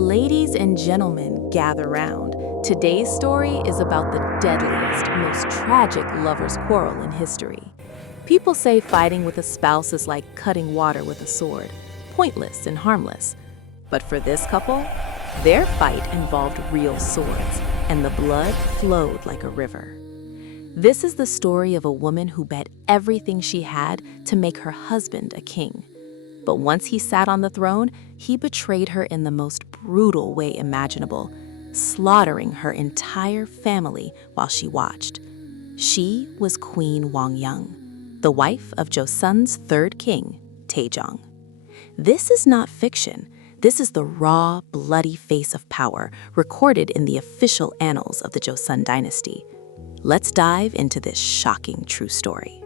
Ladies and gentlemen, gather round. Today's story is about the deadliest, most tragic lovers' quarrel in history. People say fighting with a spouse is like cutting water with a sword, pointless and harmless. But for this couple, their fight involved real swords, and the blood flowed like a river. This is the story of a woman who bet everything she had to make her husband a king. But once he sat on the throne, he betrayed her in the most brutal way imaginable, slaughtering her entire family while she watched. She was Queen Wongyeong, the wife of Joseon's third king, Taejong. This is not fiction. This is the raw, bloody face of power recorded in the official annals of the Joseon Dynasty. Let's dive into this shocking true story.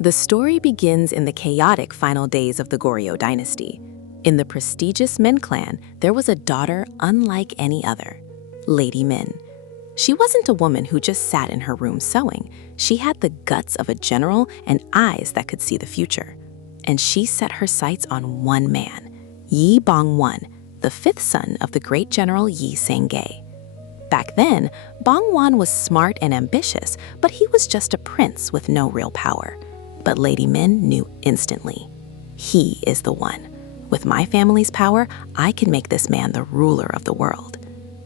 The story begins in the chaotic final days of the Goryeo dynasty. In the prestigious Min clan, there was a daughter unlike any other, Lady Min. She wasn't a woman who just sat in her room sewing. She had the guts of a general and eyes that could see the future. And she set her sights on one man, Yi Bong-won, the fifth son of the great general Yi Sang-gae. Back then, Bong-won was smart and ambitious, but he was just a prince with no real power. But Lady Min knew instantly. He is the one. With my family's power, I can make this man the ruler of the world.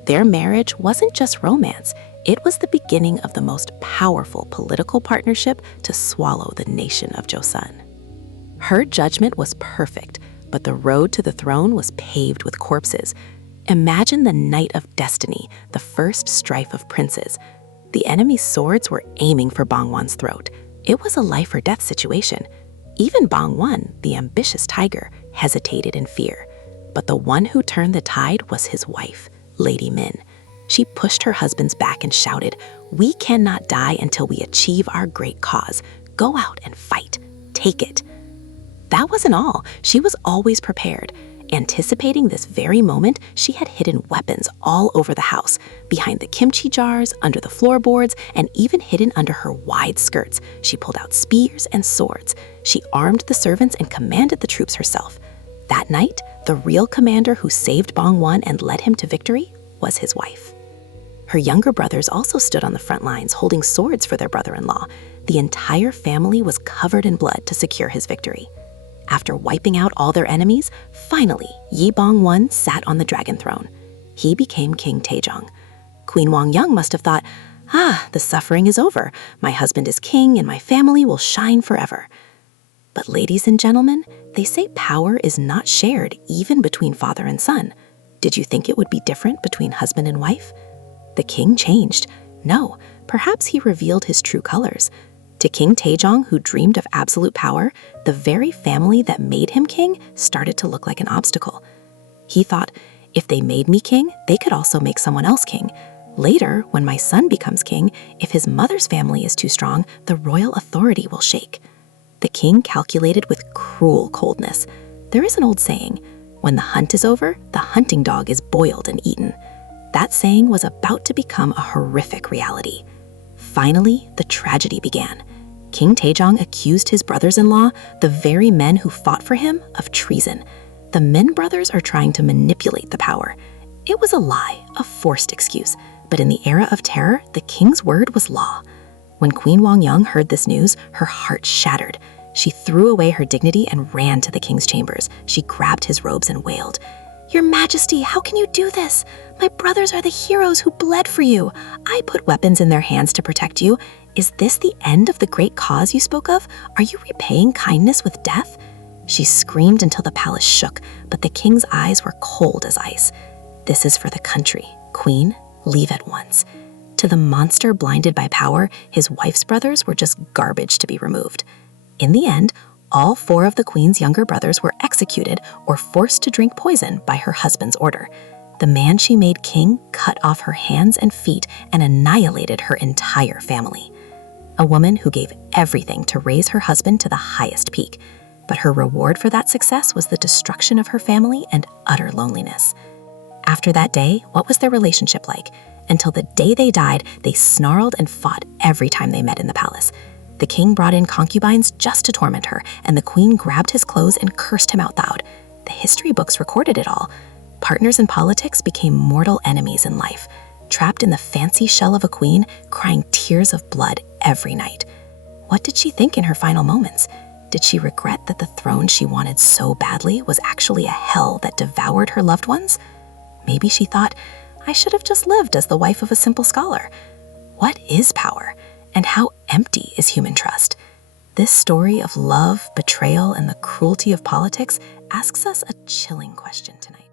Their marriage wasn't just romance. It was the beginning of the most powerful political partnership to swallow the nation of Joseon. Her judgment was perfect, but the road to the throne was paved with corpses. Imagine the night of destiny, the first strife of princes. The enemy's swords were aiming for Bong-won's throat. It was a life or death situation. Even Bong-won, the ambitious tiger, hesitated in fear. But the one who turned the tide was his wife, Lady Min. She pushed her husband's back and shouted, "We cannot die until we achieve our great cause. Go out and fight. Take it." That wasn't all. She was always prepared. Anticipating this very moment, she had hidden weapons all over the house, behind the kimchi jars, under the floorboards, and even hidden under her wide skirts. She pulled out spears and swords. She armed the servants and commanded the troops herself. That night, the real commander who saved Bong-won and led him to victory was his wife. Her younger brothers also stood on the front lines, holding swords for their brother-in-law. The entire family was covered in blood to secure his victory. After wiping out all their enemies, finally, Yi Bong-won sat on the dragon throne. He became King Taejong. Queen Wongyeong must have thought, the suffering is over. My husband is king and my family will shine forever. But ladies and gentlemen, they say power is not shared even between father and son. Did you think it would be different between husband and wife? The king changed. No, perhaps he revealed his true colors. To King Taejong, who dreamed of absolute power, the very family that made him king started to look like an obstacle. He thought, if they made me king, they could also make someone else king. Later, when my son becomes king, if his mother's family is too strong, the royal authority will shake. The king calculated with cruel coldness. There is an old saying, when the hunt is over, the hunting dog is boiled and eaten. That saying was about to become a horrific reality. Finally, the tragedy began. King Taejong accused his brothers-in-law, the very men who fought for him, of treason. The Min brothers are trying to manipulate the power. It was a lie, a forced excuse, but in the era of terror, the king's word was law. When Queen Wongyeong heard this news, her heart shattered. She threw away her dignity and ran to the king's chambers. She grabbed his robes and wailed, "Your Majesty, how can you do this? My brothers are the heroes who bled for you. I put weapons in their hands to protect you. Is this the end of the great cause you spoke of? Are you repaying kindness with death?" She screamed until the palace shook, but the king's eyes were cold as ice. "This is for the country. Queen, leave at once." To the monster blinded by power, his wife's brothers were just garbage to be removed. In the end, all 4 of the queen's younger brothers were executed or forced to drink poison by her husband's order. The man she made king cut off her hands and feet and annihilated her entire family. A woman who gave everything to raise her husband to the highest peak. But her reward for that success was the destruction of her family and utter loneliness. After that day, what was their relationship like? Until the day they died, they snarled and fought every time they met in the palace. The king brought in concubines just to torment her, and the queen grabbed his clothes and cursed him out loud. The history books recorded it all. partners in politics became mortal enemies in life, trapped in the fancy shell of a queen, crying tears of blood every night. What did she think in her final moments? Did she regret that the throne she wanted so badly was actually a hell that devoured her loved ones? Maybe she thought, I should have just lived as the wife of a simple scholar. What is power? And how empty is human trust? This story of love, betrayal, and the cruelty of politics asks us a chilling question tonight.